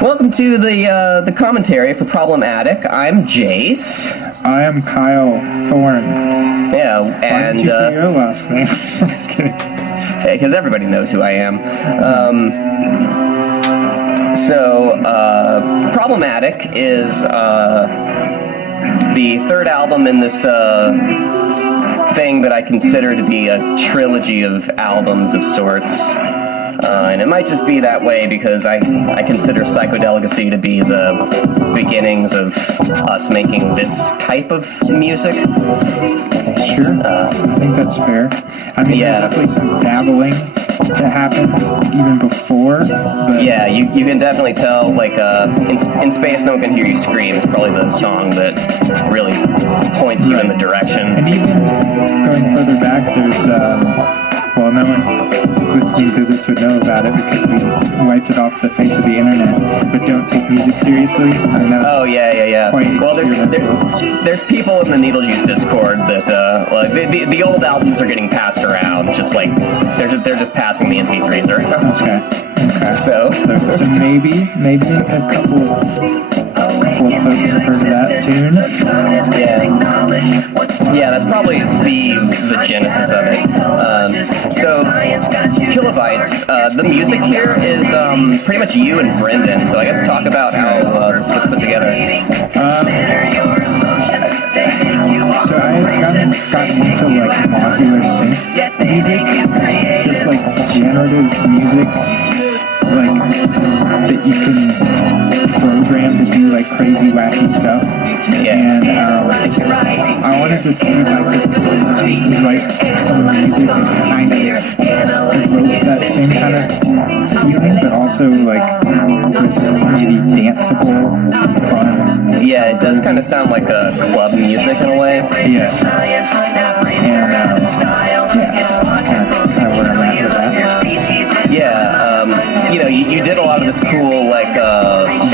Welcome to the commentary for Problematic. I'm Jace. I am Kyle Thorne. Yeah, Why and didn't you say your last name? I'm just kidding. because everybody knows who I am. Problematic is the third album in this thing that I consider to be a trilogy of albums of sorts. And it might just be that way because I consider Psychodelicacy to be the beginnings of us making this type of music. Sure, I think that's fair. I mean, yeah. There's definitely some dabbling that happened even before. But yeah, you can definitely tell, like, in Space No One Can Hear You Scream is probably the song that really points you in the direction. And even going further back, there's, well, no one listening to this would know about it because we wiped it off the face of the internet, but don't take music seriously. I know. Oh, yeah. Well, there's people in the Needlejuice Discord that, like, the old albums are getting passed around, just like, they're just passing the MP3s around. Okay. So maybe a couple of folks have heard of that tune. Yeah, that's probably the genesis of it. So, Kilobytes, the music here is pretty much you and Brendan, so I guess talk about how this was put together. So I haven't gotten into like modular synth music, just like generative music, like that you can program to do like crazy wacky stuff. And I wanted to see if I could write some music that kind of evoke that same kind of feeling, but also like was maybe danceable, fun. Yeah, it does kind of sound like a club music in a way. Yeah. And kind of where I'm at with that. Yeah, you did a lot of this cool like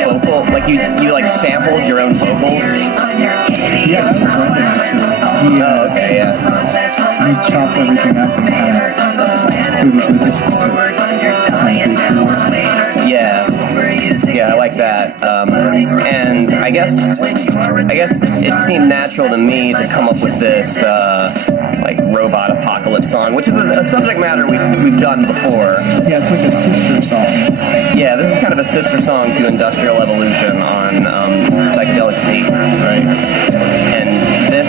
vocal, like you like sampled your own vocals. Yeah, that was Brendan actually. Okay, yeah. He chopped everything up and kind of put it Yeah, I like that. And I guess it seemed natural to me to come up with this like robot apocalypse song, which is a subject matter we've done before. Yeah, it's like a sister song. Yeah, this is kind of a sister song to Industrial Evolution on Psychodelicacy. Right. And this,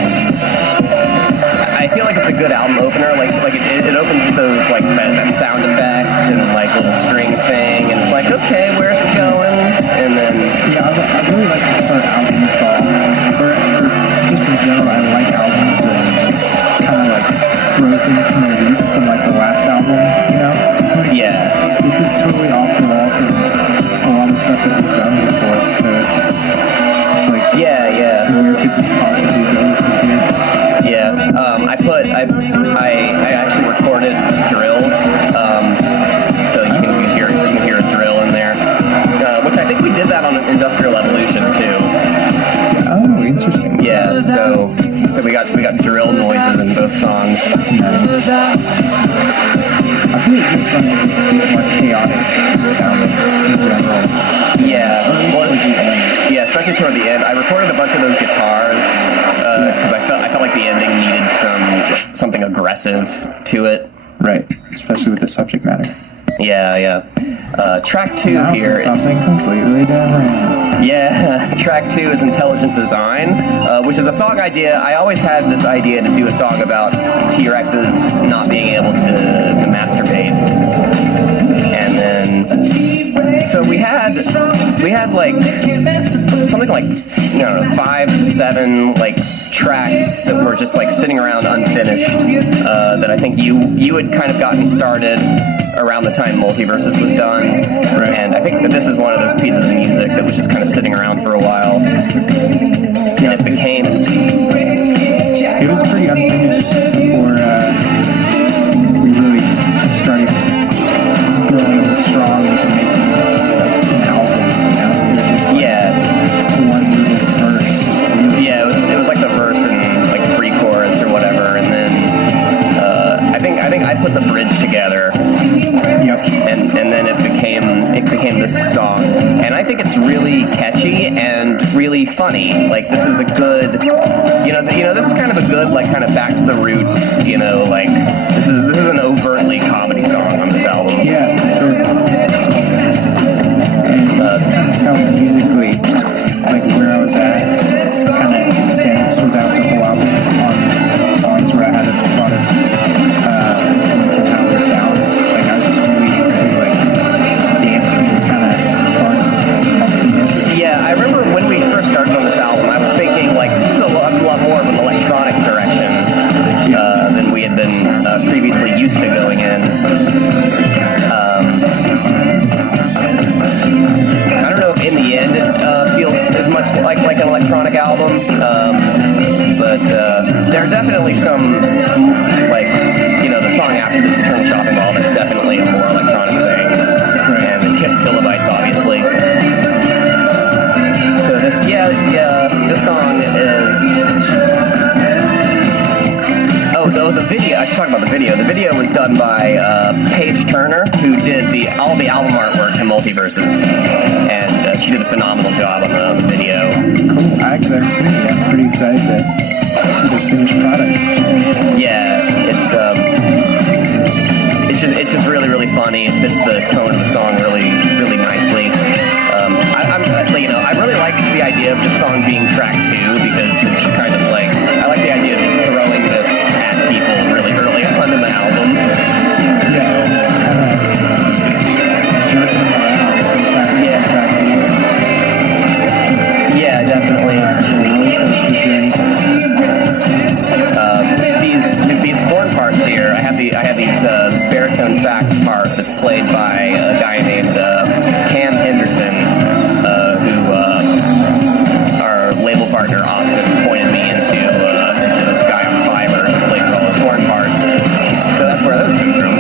I feel like it's a good album opener. Like it opens with those like that sound effect and like little string thing, and it's like, okay, where's it going? And then yeah, I really like to start albums off, or just in general, I like albums that kind of like throw things from the loop from like the last album, you know? yeah. This is totally off the wall from a lot of stuff that we've done before, so it's like, yeah. where could this possibly go from here? Yeah, I actually recorded drills, so you can hear a drill in there, which I think we did that on Industrial Evolution too. Oh, interesting. Yeah, so we got drill noises in both songs. Nice. I feel like this one is a bit more chaotic sounding in general. Yeah, especially toward the end. I recorded a bunch of those guitars because I felt like the ending needed something aggressive to it. Right, especially with the subject matter. Yeah. Track 2 now here. Something completely different. Yeah, track 2 is Intelligent Design, which is a song idea. I always had this idea to do a song about T-Rexes not being able to masturbate. And then, so we had like something like 5 to 7 like tracks that were just like sitting around unfinished. That I think you had kind of gotten started around the time Multiverses was done, and I think that this is one of those pieces of music that was just kind of sitting around for a while, and it became. It was pretty unfinished before we really started going strong into making an album. You know? It was just like one little verse. Yeah, it was like the verse and like pre-chorus or whatever, and then I think I put the bridge together. Yep. And then it became it became this song. And I think it's really catchy and really funny. Like, this is a good, this is kind of a good, like, kind of back to the roots, like, this is an overtly comedy song on this album. Yeah, sure. And kind of tell musically, like, where I was at, kind of extends throughout the whole album on songs where I had a lot of influence on how they sound. Like, I was just really like, dancing, kind of fun, funkiness. Yeah, I remember when we first started on this album, I was thinking, like, this is a lot more of an electronic direction than we had been previously used to going in. I don't know if in the end it feels as much like an electronic album, but there are definitely some, like, the song after this, Eternal Shopping Mall, that's definitely a more electronic thing. And the kilobytes, obviously. So this song is... Oh, the video, I should talk about the video. The video was done by Paige Turner, who did all the album artwork to Multiverses. And she did a phenomenal job on the video. Cool, I actually haven't seen it yet. I'm pretty excited to see the finished product. Yeah, it's just really, really funny. It fits the tone of the song really, really nicely. I really like the idea of this song being track 2 because it's just kind of like, I like the idea of just throwing this at people really early on in the album. Yeah, kind of jerking them around. Yeah, definitely. These horn parts here, I have these this baritone sax part that's played by a guy named Cam Henderson, who our label partner Austin pointed me into this guy on Fiverr who plays all those horn parts. So that's where those come from.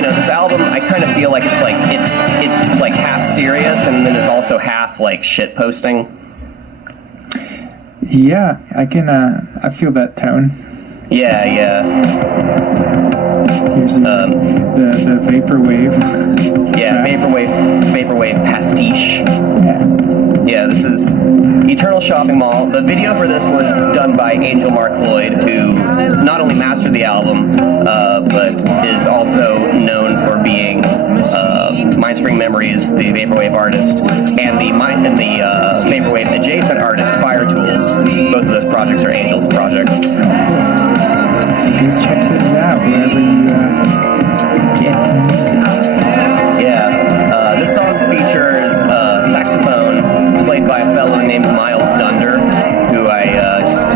This album, I kind of feel like it's like half serious and then it's also half like shit posting. Yeah, I feel that tone. Yeah. Here's the vaporwave. Yeah, vaporwave pastiche. Yeah, this is Eternal Shopping Mall. The video for this was done by Angel Mark Lloyd, who not only mastered the album, but is also known for being Mindspring Memories, the vaporwave artist, and the vaporwave adjacent artist, Fire Tools. Both of those projects are Angel's projects. So please check those out wherever you get music. Yeah, this song features saxophone played by a fellow named Miles Dunder, who I just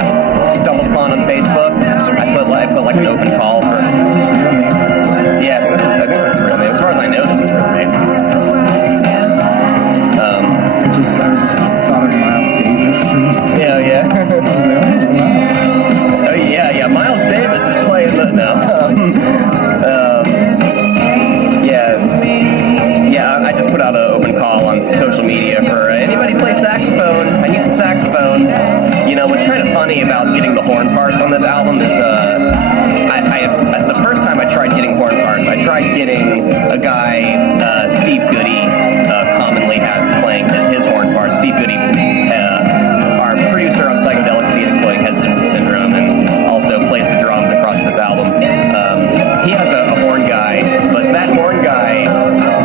stumbled upon on Facebook. I put like an open call for. Yes, I think that's his real name. As far as I know, this is his real name. I was just thought of Miles Davis. Yeah. Oh yeah. Miles Davis is playing the Yeah, I just put out an open call on social media for anybody play saxophone. I need some saxophone. What's kind of funny about getting the horn parts on this album is the first time I tried getting horn parts, I tried getting a guy, Steve Goody, commonly has playing his horn parts. Steve Goody, our producer on Psychedelic Seed Exploding Head Syndrome, and also plays the drums across this album. He has a horn guy, but that horn guy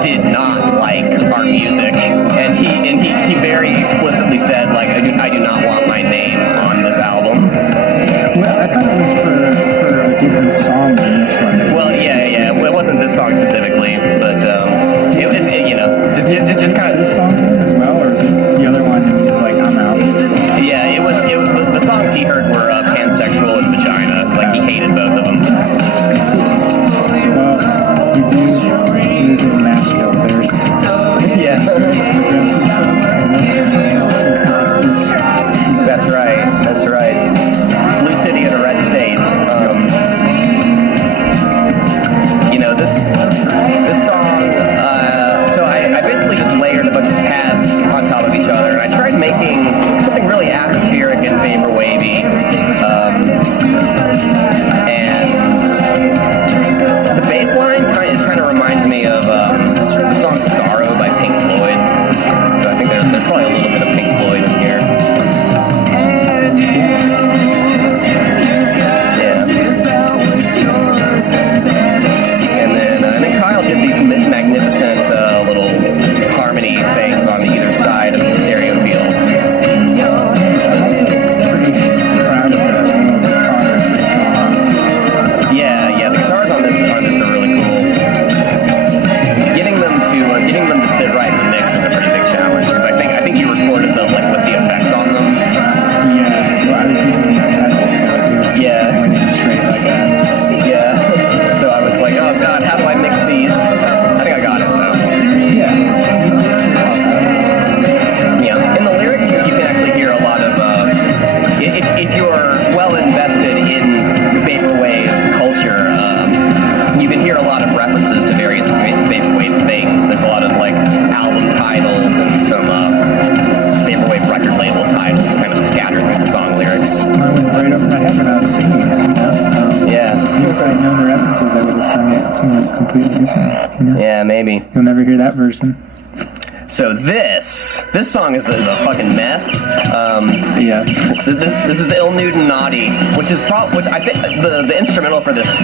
did not like our music, and he very explicitly said, like, I do not want my name on this album. Well, I thought it was for a different song than this one. Well, yeah, it wasn't this song specifically. top of my head when I was singing it. You know? Yeah. If I'd known the references, I would have sung it completely different. You know? Yeah, maybe. You'll never hear that version. So this song is a fucking mess. Yeah. This is Ill Nude and Naughty, which I think the instrumental for this,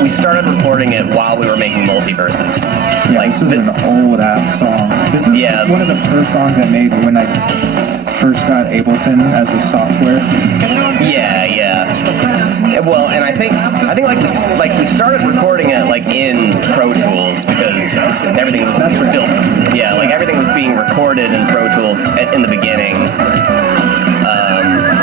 we started recording it while we were making Multiverses. Yeah, this is an old ass song. This is one of the first songs I made when I first got Ableton as a software. Yeah. Well, and I think like we started recording it like in Pro Tools because everything was everything was being recorded in Pro Tools in the beginning.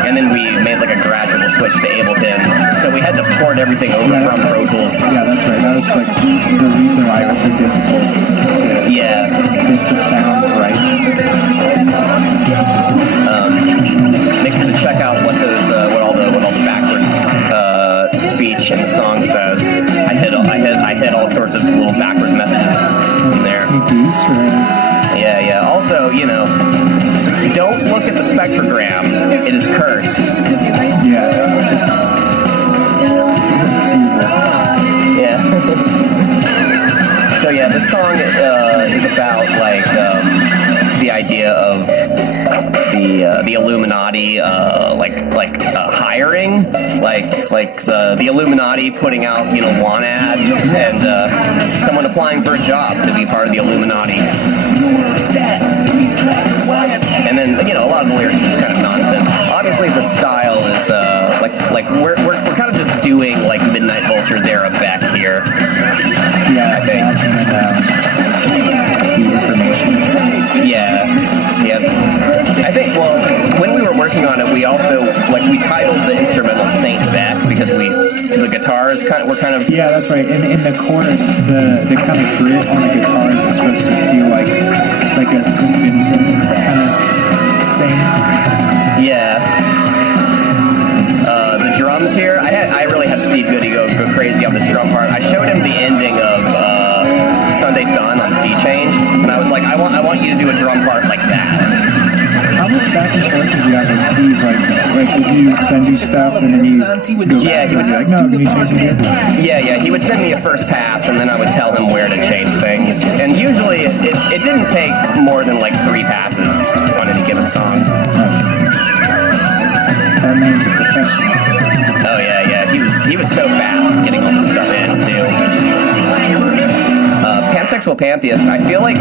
And then we made like a gradual switch to Ableton, so we had to port everything over from Pro Tools. Yeah, that's right. That was like the reason why it was so difficult to sound right. Make sure to check out what all the backwards speech in the song says. I hit all sorts of little backwards messages in there. Yeah. Also, don't look at the spectrogram. It is cursed. Yeah. So yeah, this song is about like the idea of the Illuminati hiring, like the Illuminati putting out want ads and someone applying for a job to be part of the Illuminati. And then a lot of the lyrics are just kind of nonsense. Obviously the style is like we're kind of just doing like Midnight Vultures era Beck here. Yeah, I think. The information. Yeah. I think, when we were working on it, we also, we titled the instrumental Saint Beck because the guitars were kind of... Yeah, that's right. In the chorus, the kind of grit on the guitars is supposed to feel like a St. Vincent kind of thing. Yeah. The drums here, I really had Steve Goody go crazy on this drum part. I showed him the ending of Sunday Sun on C Change, and I was like, I want you to do a drum part like that. How much back and forth did you have with Steve? Like would you send you stuff and then you go back and be like, no, can you change it here? Yeah, he would send me a first pass, and then I would tell him where to change things. And usually it didn't take more than 3 passes on any given song. That man's a professional. Oh yeah, he was so fast getting all this stuff in too. Pansexual Pantheist, I feel like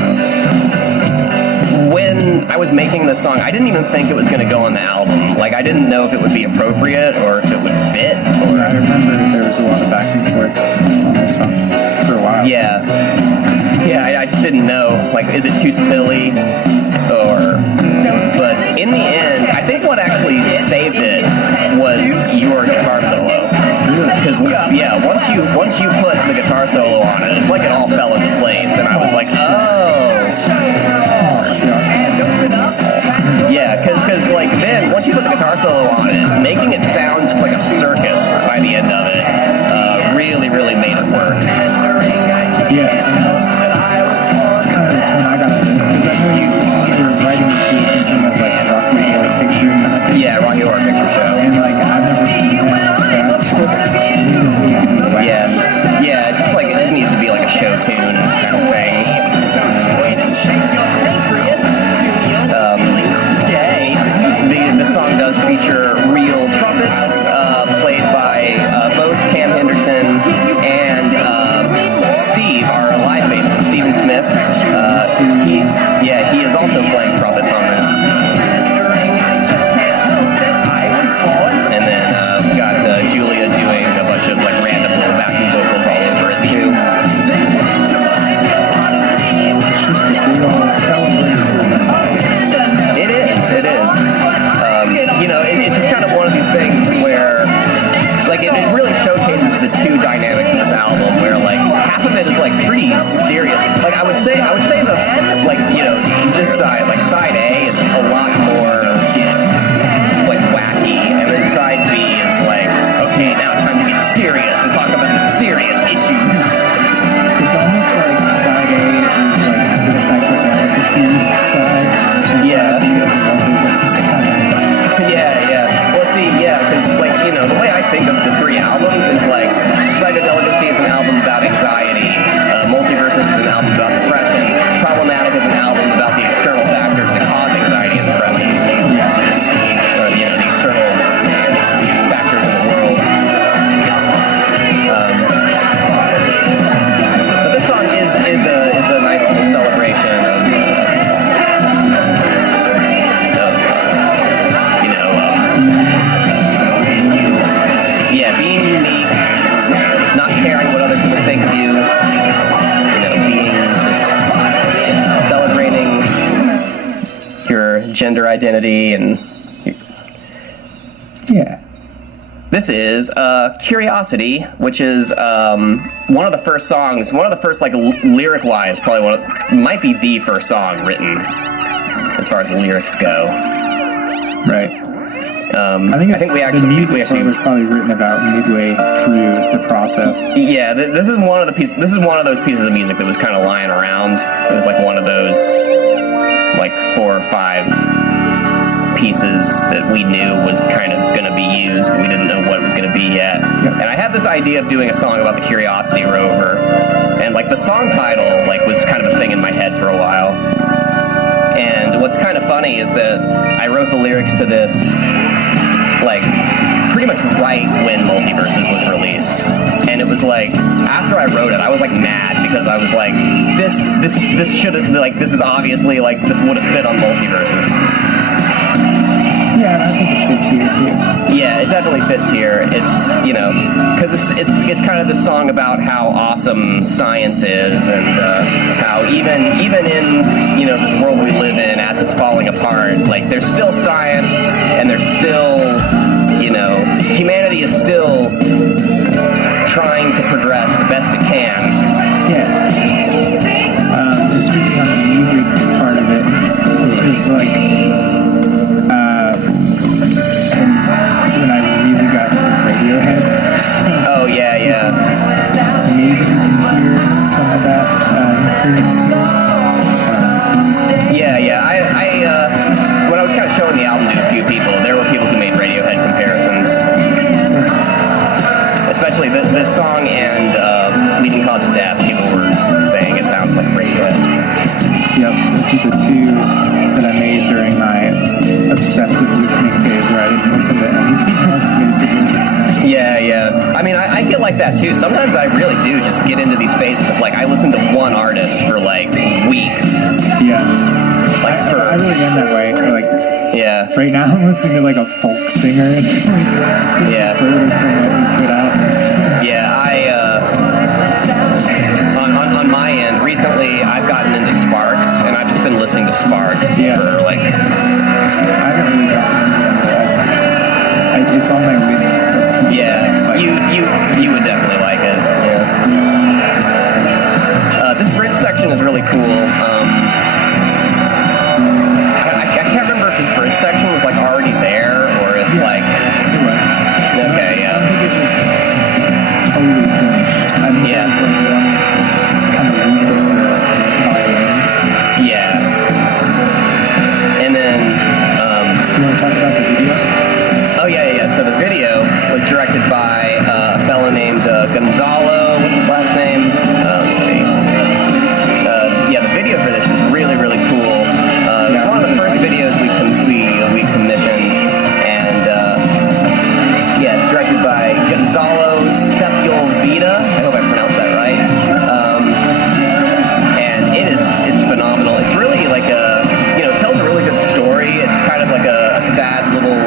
when I was making this song, I didn't even think it was going to go on the album. I didn't know if it would be appropriate or if it would fit. I remember there was a lot of back and forth on this one for a while. Yeah, I just didn't know. Is it too silly? But in the end, I think what actually saved it was your guitar solo. Because once you put the guitar solo on it, it's like it all fell into place, and I was like, oh. Yeah, because then once you put the guitar solo on it, making it sound just like a circus by the end of it really made it work. Yeah, and that's kind of when I got it. Because I know you were writing this thinking of Rocky Horror Picture kind of thing. Yeah, Rocky Horror Picture Show. And I've never seen that. Yeah, it just needs to be a show tune kind of thing. think of the three albums is like Psychodelicacy is an album about anxiety, Multiverses is an album about depression, Problematic is an album about the external factors that cause anxiety and depression. You know, the external factors in the world. But this song is a nice little celebration of being unique, not caring what other people think of you, being just celebrating your gender identity and... Yeah. This is Curiosity, which is one of the first songs, like, lyric-wise, probably might be the first song written as far as lyrics go. Right. I think we actually the music was probably written about midway through the process. Yeah, this is one of the pieces. This is one of those pieces of music that was kind of lying around. It was like one of those, like 4 or 5 pieces that we knew was kind of going to be used, but we didn't know what it was going to be yet. Yep. And I had this idea of doing a song about the Curiosity rover, and like the song title, like was kind of a thing in my head for a while. And what's kind of funny is that I wrote the lyrics to this, like, pretty much right when Multiverses was released. And it was like, after I wrote it, I was like mad because I was like, this should have, like, this is obviously, like, this would have fit on Multiverses. Yeah, I think it fits here too. Yeah, it definitely fits here. It's, you know, because it's kind of this song about how awesome science is, and how even in, you know, this world we live in, as it's falling apart, like, there's still science, and there's still, you know, humanity is still trying to progress the best it can. Yeah. Just speaking on the music part of it, this was like, when I really got into Radiohead. Oh, yeah. Maybe you can hear some of that Yeah. I when I was kind of showing the album to a few people, there were people who made Radiohead comparisons. Especially this song and Leading Cause of Death, people were saying it sounds like Radiohead. Yep, those are the two that I made during my obsessive listening phase where I didn't listen to anything else, basically. Yeah. I mean, I get like that too. Sometimes I really do just get into these phases of, like, I listen to one artist for, like, weeks. Yeah. Like, I really am that way. Like, yeah. Right now I'm listening to, like, a folk singer. And it's like, yeah. further from what we put out. Yeah, on my end, recently I've gotten into Sparks, and I've just been listening to Sparks for, like... I haven't really gotten into that. It's on my list. Yeah, like, you would definitely like it. Yeah. This bridge section is really cool. I can't remember if this bridge section was, like, already there, or if, like... It was. Okay, yeah. I don't think it was totally finished. I think it was like kind of leaked over violin. Yeah. And then... you want to talk about the video? Oh, yeah. So the video was directed by a fellow named Gonzalo. What's his last name? Let me see. The video for this is really, really cool. It's one of the first videos we commissioned, and it's directed by Gonzalo Sepulveda. I hope I pronounced that right. And it's phenomenal. It's really like it tells a really good story. It's kind of like a sad little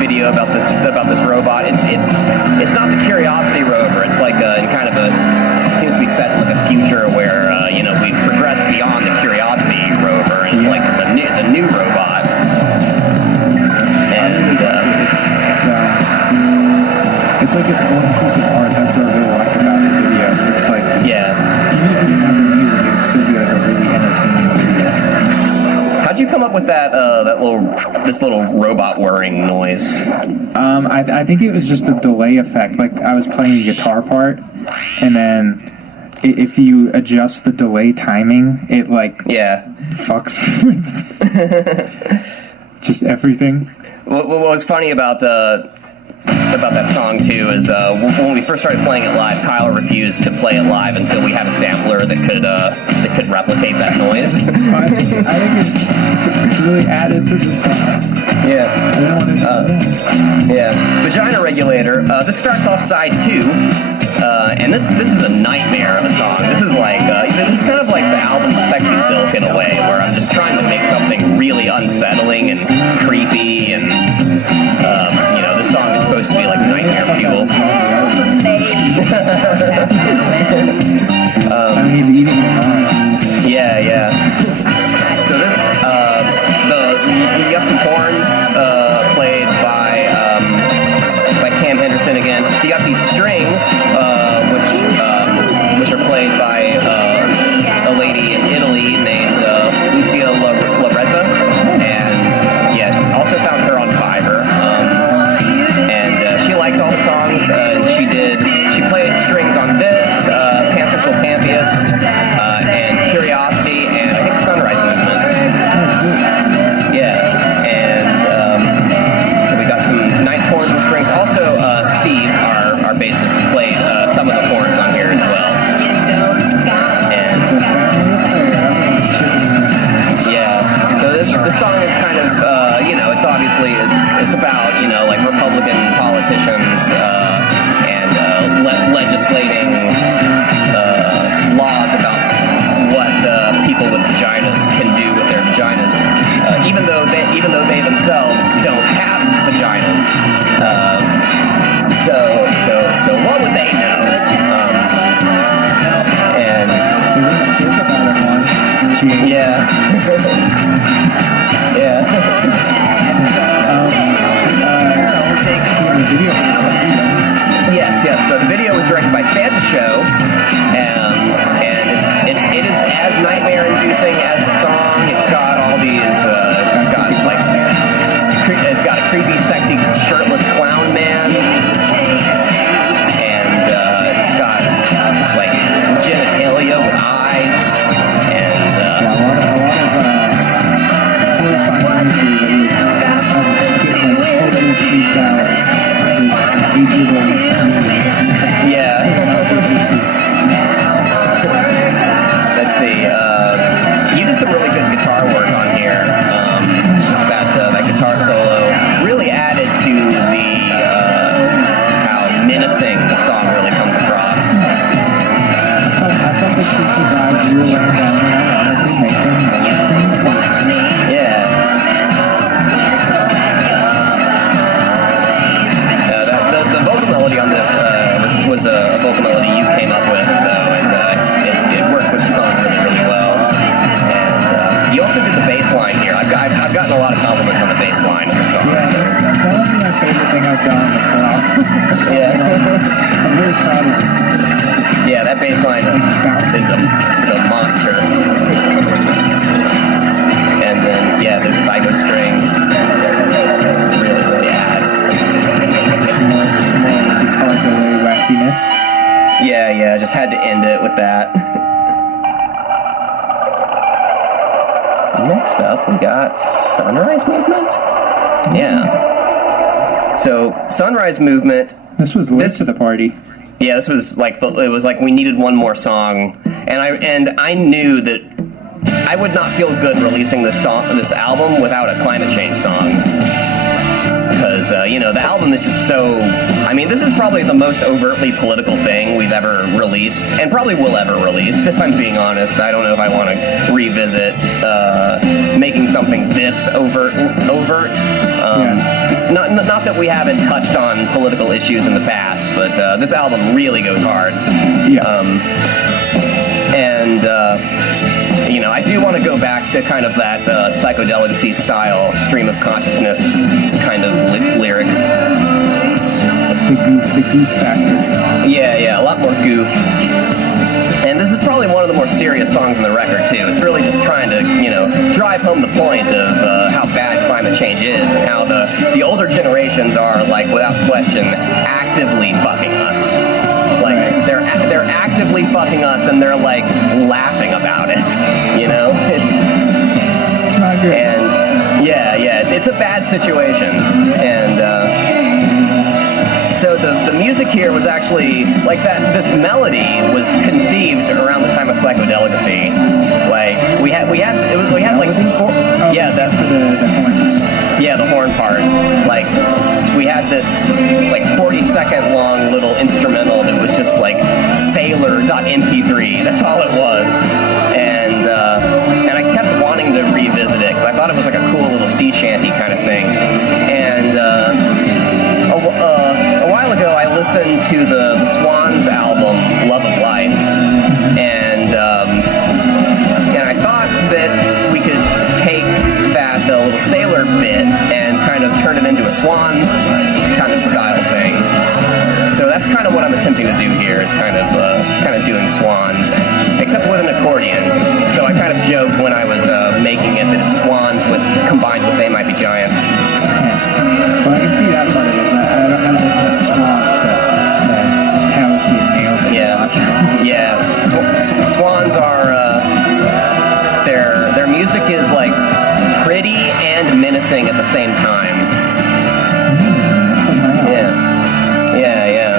video about this robot. It's not the Curiosity rover. It's like in kind of it seems to be set in like a future where we've progressed beyond the Curiosity rover, and it's like it's a new robot. And it's like its own piece of art. That's what I really like about the video. It's like even if you just have the music, it would still be like a really entertaining video. How'd you come up with this little robot whirring noise? I think it was just a delay effect. Like, I was playing the guitar part, and then if you adjust the delay timing, it fucks with just everything. What was funny about about that song too is when we first started playing it live, Kyle refused to play it live until we had a sampler that could replicate that noise. I think it's really added to the song. Yeah. I don't want to Yeah. Vagina Regulator. This starts off side 2. And this is a nightmare of a song. This is like this is kind of like the album Sexy Silk in a way, where I'm just trying to make something really unsettling and creepy, and this song is supposed to be like nightmare fuel. He's eating it. Yeah. So this you got some horns played by Cam Henderson again. You got these strings, which are played by a lady in Italy named Lucia Larezza, and also found her on Fiverr. And she liked all the songs. She played strings on this, Pansexual Pantheist, and Curiosity, and I think Sunrise Movement. Yeah, and so we got some nice horns and strings. Also, Steve, our bassist, played some of the horns on here as well. And so this song is kind of it's obviously it's about like Republican politicians and legislating laws about what people with vaginas can do with their vaginas, even though they themselves don't have vaginas. So what would they know? And yeah. Yes. The video was directed by Fanta Show, and it is as nightmare-inducing as the song. It's got all these. It's got a creepy, sexy, shirtless clown man, and it's got like genitalia with eyes, and a lot of horrifying imagery that totally freaked out. Yeah. Let's see. You did some really good guitar work on here. That guitar solo really added to the how menacing the song really comes across. I thought the creepy vibes you were laying down there honestly make them Yeah. The vocal melody on this was a vocal melody you came up with, though, and it worked with the song really well. And you also did the bass line here. I've gotten a lot of compliments on the bass line of the song. Yeah, that's probably my favorite thing I've done on the club. Yeah. I'm really proud of it. Yeah, that bass line is a monster. And then, there's psycho strings. Really add. Some more guitar delay wackiness. Yeah, just had to end it with that. Next up, we got Sunrise Movement. Yeah. So, Sunrise Movement. This was late to the party. Yeah, this was like we needed one more song, and I knew that I would not feel good releasing this album without a climate change song, because the album is just so. I mean, this is probably the most overtly political thing we've ever released, and probably will ever release. If I'm being honest, I don't know if I want to revisit making something this overt. Not that we haven't touched on political issues in the past, but this album really goes hard. Yeah. I do want to go back to kind of that psychodelicacy style, stream of consciousness kind of lyrics. The goof factor. Yeah, a lot more goof. And this is probably one of the more serious songs on the record, too. It's really just trying to, drive home the point of how bad climate change is, and how the older generations are, like, without question, actively fucking us. Like, they're actively fucking us, and they're, like, laughing about it, It's not good. And, yeah, it's a bad situation. And, So the music here was actually like that. This melody was conceived around the time of Psychodelicacy. Like we had like the horn part. Like we had this like 40-second long little instrumental that was just like sailor.mp3. That's all it was. And I kept wanting to revisit it because I thought it was like a cool little sea shanty kind of thing. And a while ago, I listened to the Swans album, Love of Life, and I thought that we could take that little sailor bit and kind of turn it into a Swans kind of style thing. So that's kind of what I'm attempting to do here, is kind of doing Swans, except with an accordion. So I kind of joked when I was making it that it's Swans combined with They Might Be Giants. Yeah. Well, I can see that part of it, but I don't have enough Swans to tell if you nailed it. Yeah. Swans are their music is like pretty and menacing at the same time. Yeah.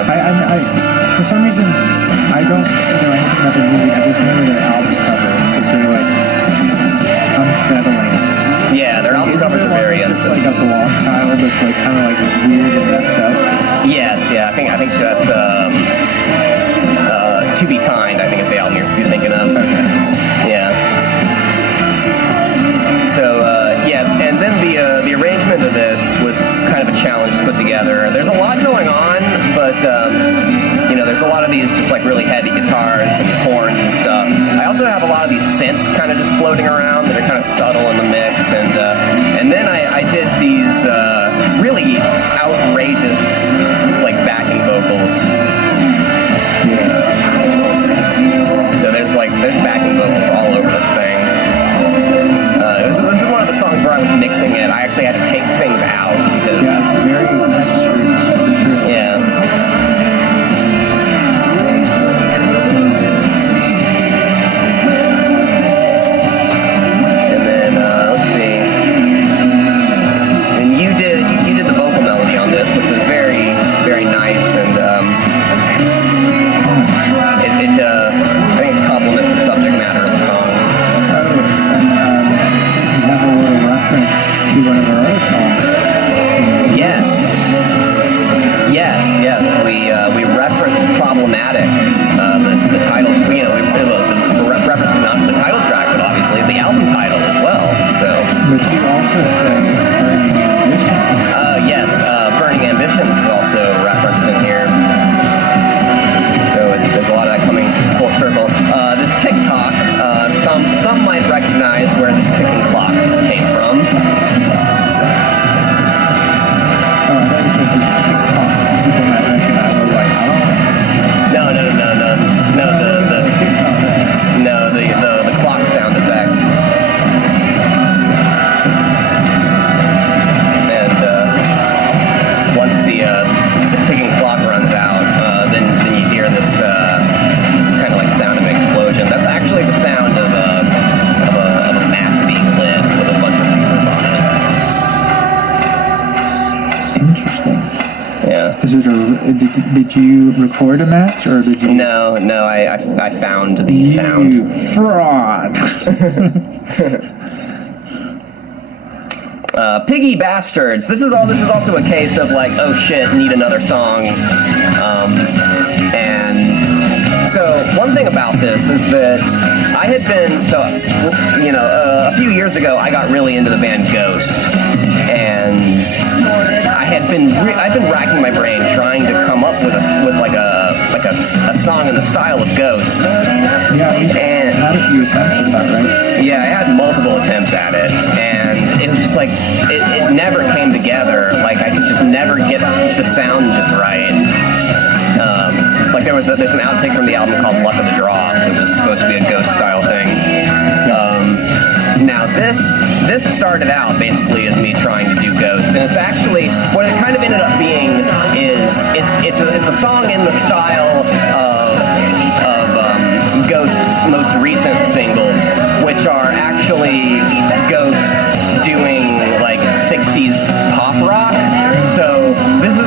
I for some reason, I don't know anything about their music. I just remember their album covers because they're like unsettling. Yeah, their album covers are very unsettling. Like a block tile that's like kind of like weird and messed up. Yes, yeah. I think that's To Be Kind. I think is the album you're thinking of. Yeah. So and then the arrangement of this was kind of a challenge to put together. There's a lot going on, but there's a lot of these just like really heavy guitars and horns and stuff. I also have a lot of these synths kind of just floating around that are kind of subtle in the mix, and then I did these really outrageous like backing vocals. So there's backing vocals all over this thing. This is one of the songs where I was mixing it. I actually had to take things out because it's very textured. Yeah. And then let's see. And you did the vocal melody on this, which was very, very nice, and I think it complements the subject matter of the song. You have a little reference to one of our other songs. Yes. We referenced "Problematic," the title. We referenced not the title track, but obviously the album title as well. So. But you also said "Burning Ambitions." Yes, "Burning Ambitions" is also referenced in here. So there's a lot of that coming full circle. This tick-tock, some might recognize where this ticking clock came from. I thought you said this TikTok. People might recognize. I was like, I don't know. No, the clock sound effect. And once the ticking clock runs out, then you hear this kind of like sound of an explosion. That's actually the sound of a match being lit with a bunch of people on it. Interesting. Yeah. Is it did you record a match or did you? No, I found the sound. You fraud. Piggy bastards. This is also a case of like, oh shit, need another song. And so one thing about this is that I had been a few years ago I got really into the band Ghost, and I've been racking my brain trying to come up with a song in the style of Ghost. Yeah, we had a few attempts at that, right? Yeah, I had multiple attempts at it, and it was just like it never came together. Like I could just never get the sound just right. Like there's an outtake from the album called "Luck of the Draw." It was supposed to be a Ghost style thing. Now this started out basically as me trying to do Ghost, and it's actually what it kind of ended up being is it's a song in the style of Ghost's most recent singles, which are actually Ghost doing like 60s pop rock. So this is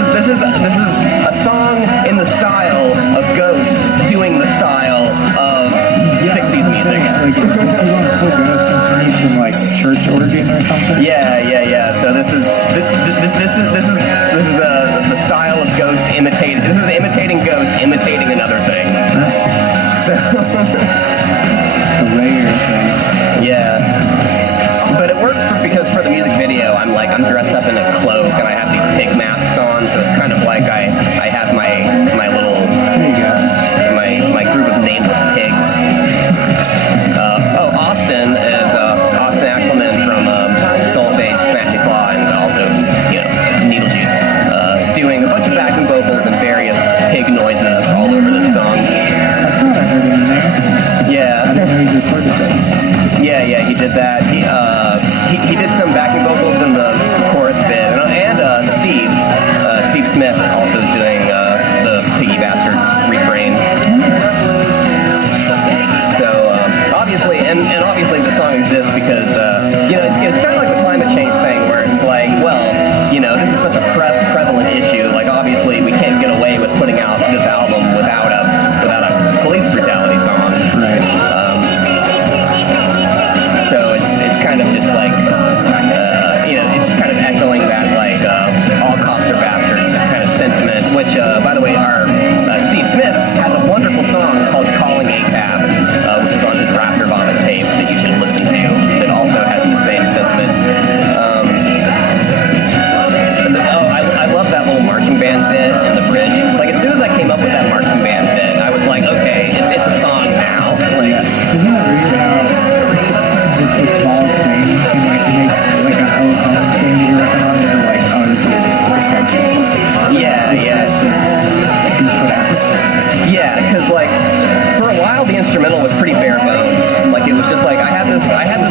instrumental was pretty bare bones. Like it was just like I had this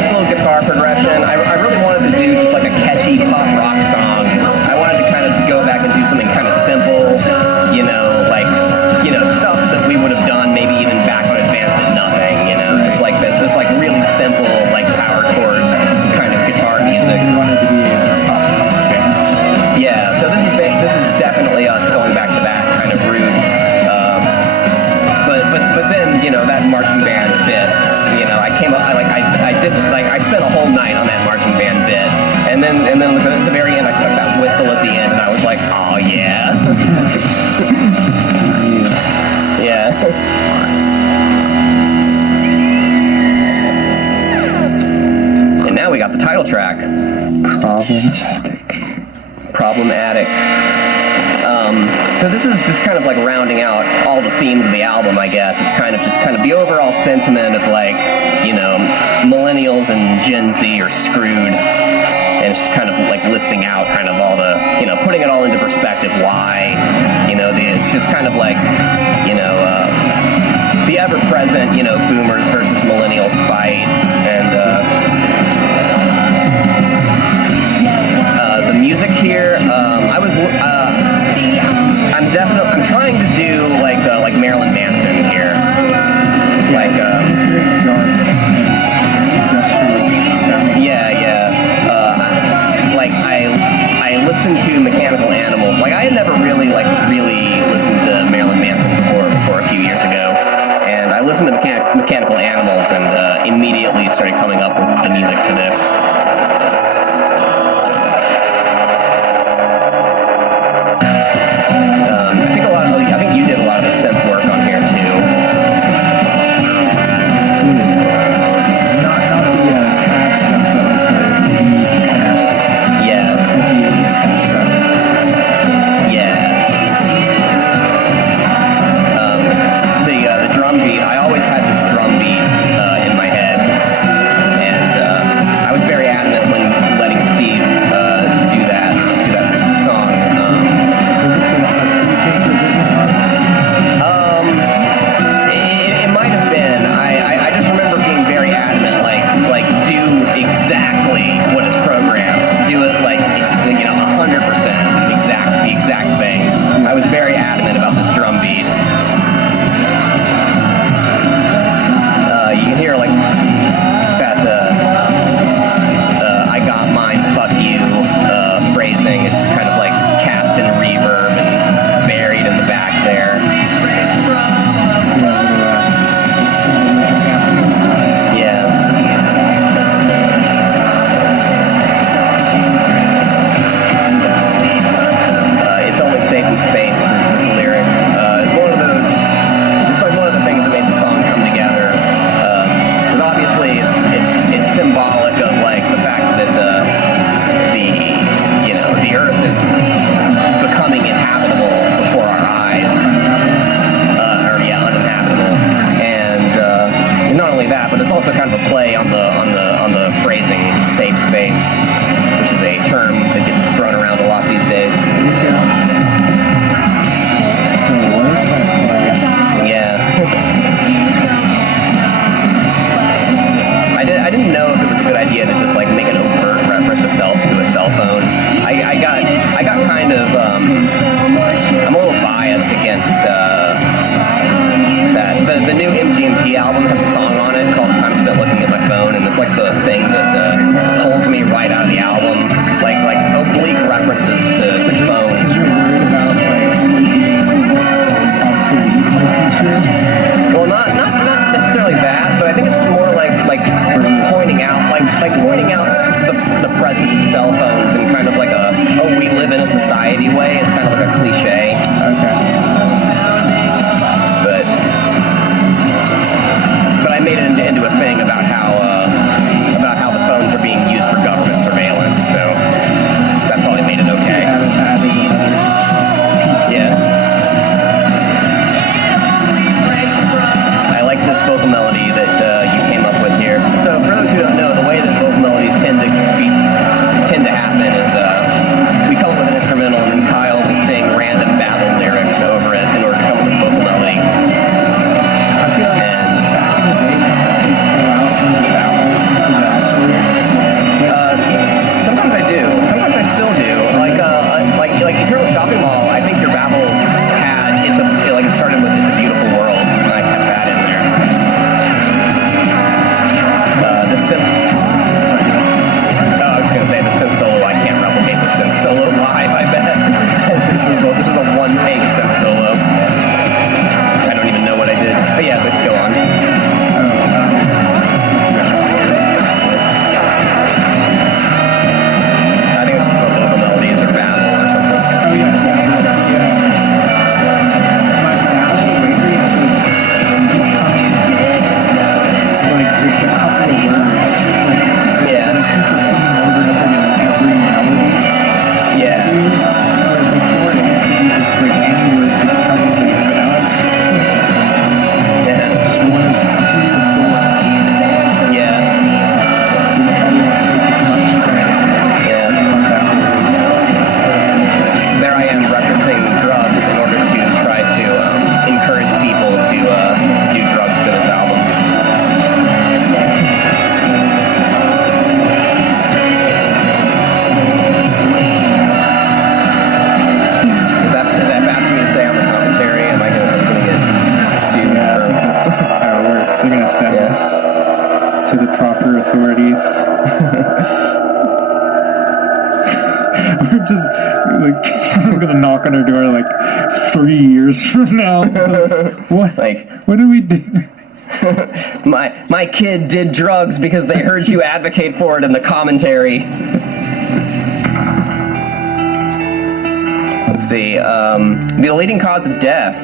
little guitar progression. I really wanted to do just like a catchy pop rock song. I wanted to kind of go back and do something kind of simple, you know, stuff that we would have done maybe even back when Advanced did nothing, you know, just like this like really simple like power chord kind of guitar music. You wanted to be a pop band. Yeah, so this is definitely us going back to that kind of roots. But then, you know, that marching band bit, you know, I spent a whole night on that marching band bit, and then at the very end I stuck that whistle at the end, and I was like, oh yeah. Yeah. And now we got the title track. Problematic. So this is just kind of like rounding out all the themes of the album, I guess. It's kind of the overall sentiment of like, you know, millennials and Gen Z are screwed. And it's just kind of like listing out kind of all the, you know, putting it all into perspective why, you know, it's just kind of like, you know, the ever-present, you know, boomers versus millennials fight. And the music here, I'm trying to do like Marilyn Manson here. Like like I listened to Mechanical Animals. Like I had never really listened to Marilyn Manson before a few years ago. And I listened to Mechanical Animals and immediately started coming up with the music to this. I gonna knock on her door like 3 years from now. What? Like, what do we do? my kid did drugs because they heard you advocate for it in the commentary. Let's see. The leading cause of death.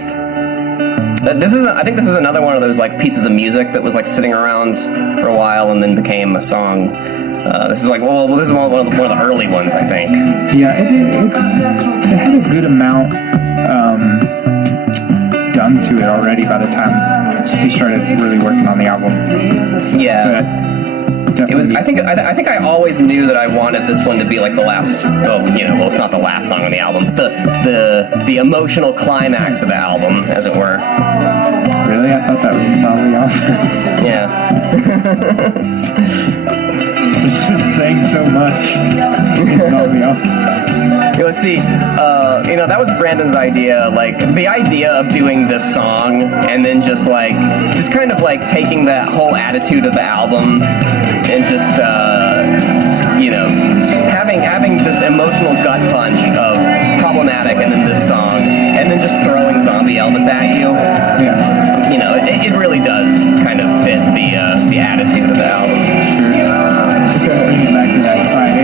I think this is another one of those like pieces of music that was like sitting around for a while and then became a song. This is like this is one of the early ones, I think. Yeah, it had a good amount done to it already by the time we started really working on the album. Yeah. But it was. I think I always knew that I wanted this one to be like the last. Well, it's not the last song on the album. The emotional climax of the album, as it were. Really, I thought that was a Zombie album. Yeah. It's just saying so much in Zombie album. Let's see. That was Brandon's idea. Like the idea of doing this song and then just kind of like taking that whole attitude of the album and just having this emotional gut punch of Problematic and then this song and then just throwing Zombie Elvis at you. Yeah. It really does kind of fit the attitude of the album. Sure. Bring it back to that side A.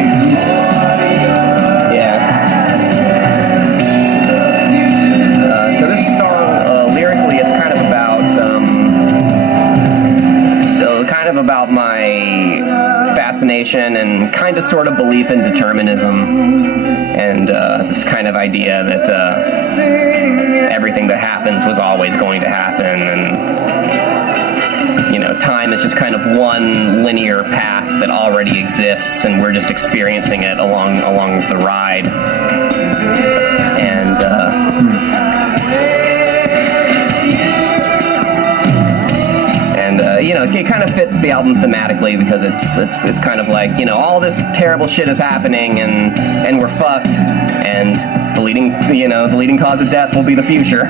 So this song, lyrically, is kind of about my fascination and kind of sort of belief in determinism, and this kind of idea that everything that happens was always going to happen, and time is just kind of one linear path that already exists, and we're just experiencing it along the ride, and it kind of fits the album thematically because it's kind of like, all this terrible shit is happening and we're fucked, and the leading cause of death will be the future.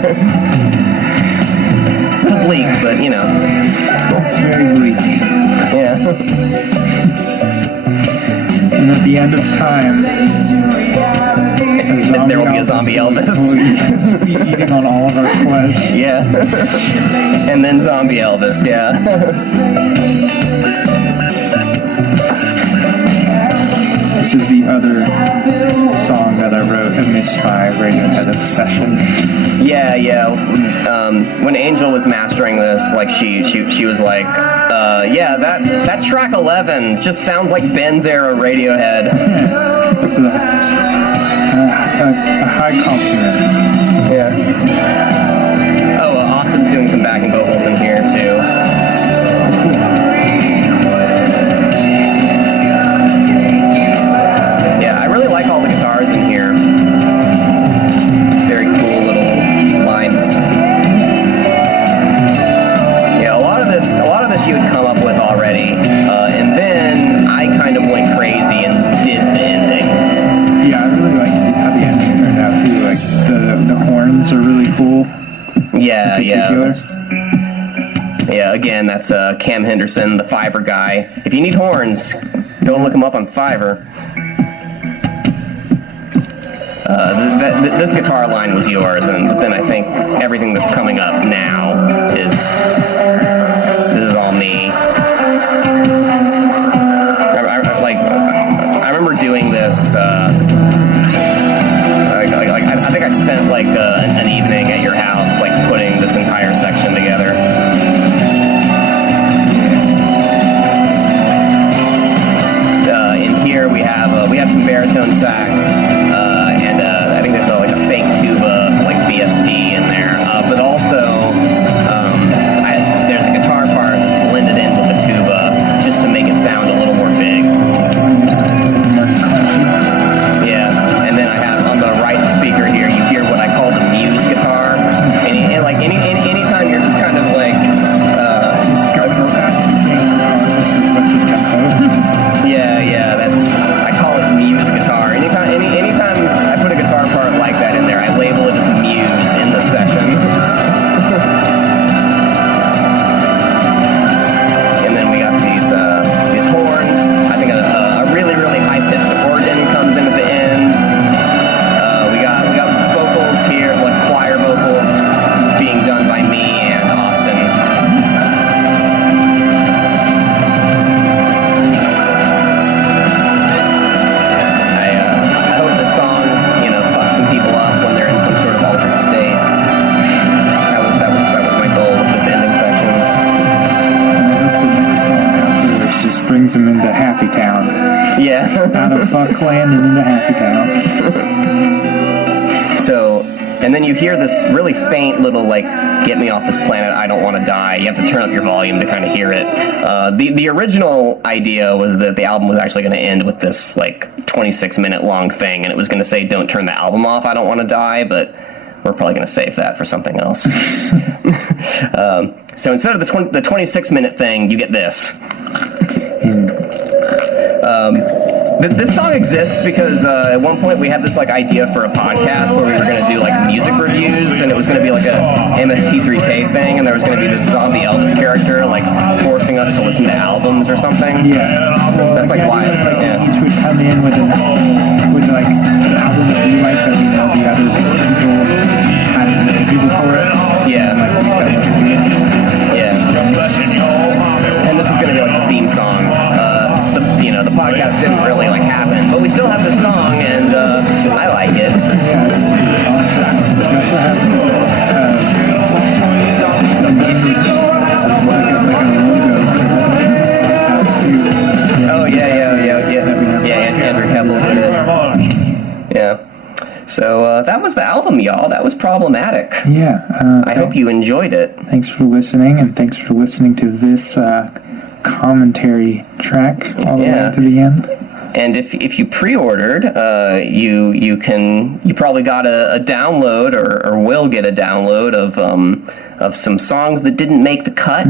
Bleak, but It's very bleak. yeah. And at the end of time, There will be a zombie Elvis. Will be eating on all of our flesh. Yeah. And then zombie Elvis, yeah. This is the other song that I wrote amidst my Radiohead obsession. Yeah. When Angel was mastering this, like she was like, that track 11 just sounds like Ben's era Radiohead. That's a high compliment. Yeah. Oh, Austin's doing some backing vocals in here too. Yeah, I really like all the guitars in here. Very cool little lines. Yeah, a lot of this you had come up with already, and then I kind of went crazy and did the ending. Yeah, I really like how the ending turned out too. Like the horns are really cool. Yeah. Again, that's Cam Henderson, the Fiverr guy. If you need horns, go look him up on Fiverr. This guitar line was yours, and then I think everything that's coming up now is all me. I remember doing this. I think I spent like an evening at your house, like putting this entire section together. In here we have some baritone sax, and I think there's a fake tuba, like VST in there, but also there's a guitar part that's blended in with the tuba just to make it sound a little more big. Yeah, and then I have on the right speaker here, you hear what I call the muse guitar, and anytime you're just kind of like Just go back to yeah, I call it muse guitar. Anytime I put a guitar part like that in there, I label it as muse in the session. And then we got these horns. I think a really high pitched organ comes in at the end. We got Out of fuck land and into Happy Town. So, and then you hear this really faint little, like, get me off this planet, I don't want to die. You have to turn up your volume to kind of hear it. The original idea was that the album was actually going to end with this, like, 26-minute long thing, and it was going to say, don't turn the album off, I don't want to die, but we're probably going to save that for something else. So instead of the 26-minute thing, you get this. This song exists because at one point we had this like idea for a podcast where we were going to do like music reviews, and it was going to be like a MST3K thing, and there was going to be this zombie Elvis character like forcing us to listen to albums or something. Yeah. Well, That's like why. Yeah. Each would come in with like an album that we like that we know the other people hadn't listened to before. Yeah. And like we felt like we did. Yeah. And this was going to be like the theme song. The podcast didn't really like happen, but we still have this song, and I like it. Yeah, it's a good song. We also have an image of like a logo. Oh yeah. Andrew Keppel did it. Yeah. So that was the album, y'all. That was Problematic. Yeah. I hope you enjoyed it. Thanks for listening, and thanks for listening to this commentary track all the way to the end. And if you pre-ordered, you probably got a download or will get a download of some songs that didn't make the cut.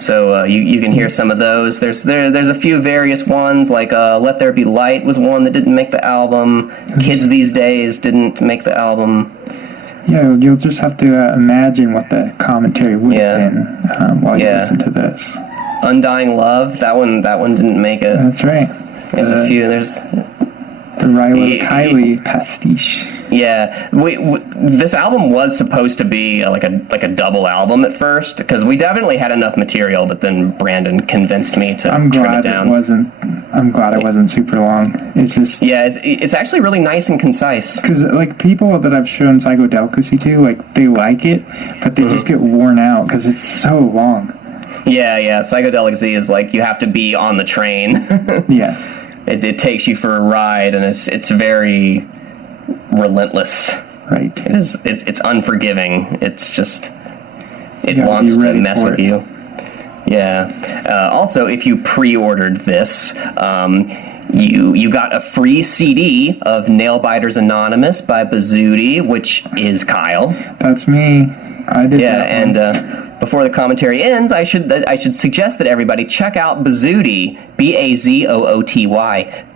So you can hear some of those. There's a few various ones, like Let There Be Light was one that didn't make the album. Kids These Days didn't make the album. Yeah, you'll just have to imagine what the commentary would have been while you listen to this. Undying Love, that one didn't make it. That's right. There's a few. There's the Rilo Kiley pastiche. Yeah, this album was supposed to be like a double album at first, because we definitely had enough material, but then Brandon convinced me to trim it down. I'm glad it wasn't super long. It's just it's actually really nice and concise. Because like people that I've shown Psychodelicacy to, like they like it, but they just get worn out because it's so long. Yeah. Psychodelicacy is like you have to be on the train. Yeah. It takes you for a ride, and it's very relentless. Right. It is. It's unforgiving. It's just it wants to mess with you. Yeah. Also, if you pre-ordered this, you got a free CD of Nailbiters Anonymous by Bazooty, which is Kyle. That's me. I did. Yeah, that and before the commentary ends, I should suggest that everybody check out Bazooty, Bazooty.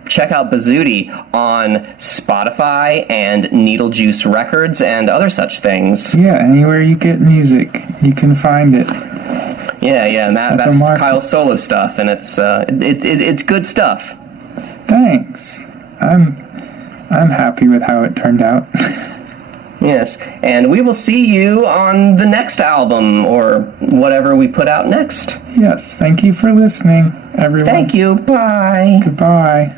Check out Bazooty on Spotify and Needle Juice Records and other such things. Yeah, anywhere you get music, you can find it. Yeah, and that's Kyle's solo stuff, and it's good stuff. Thanks. I'm happy with how it turned out. Yes, and we will see you on the next album or whatever we put out next. Yes, thank you for listening, everyone. Thank you. Bye. Goodbye.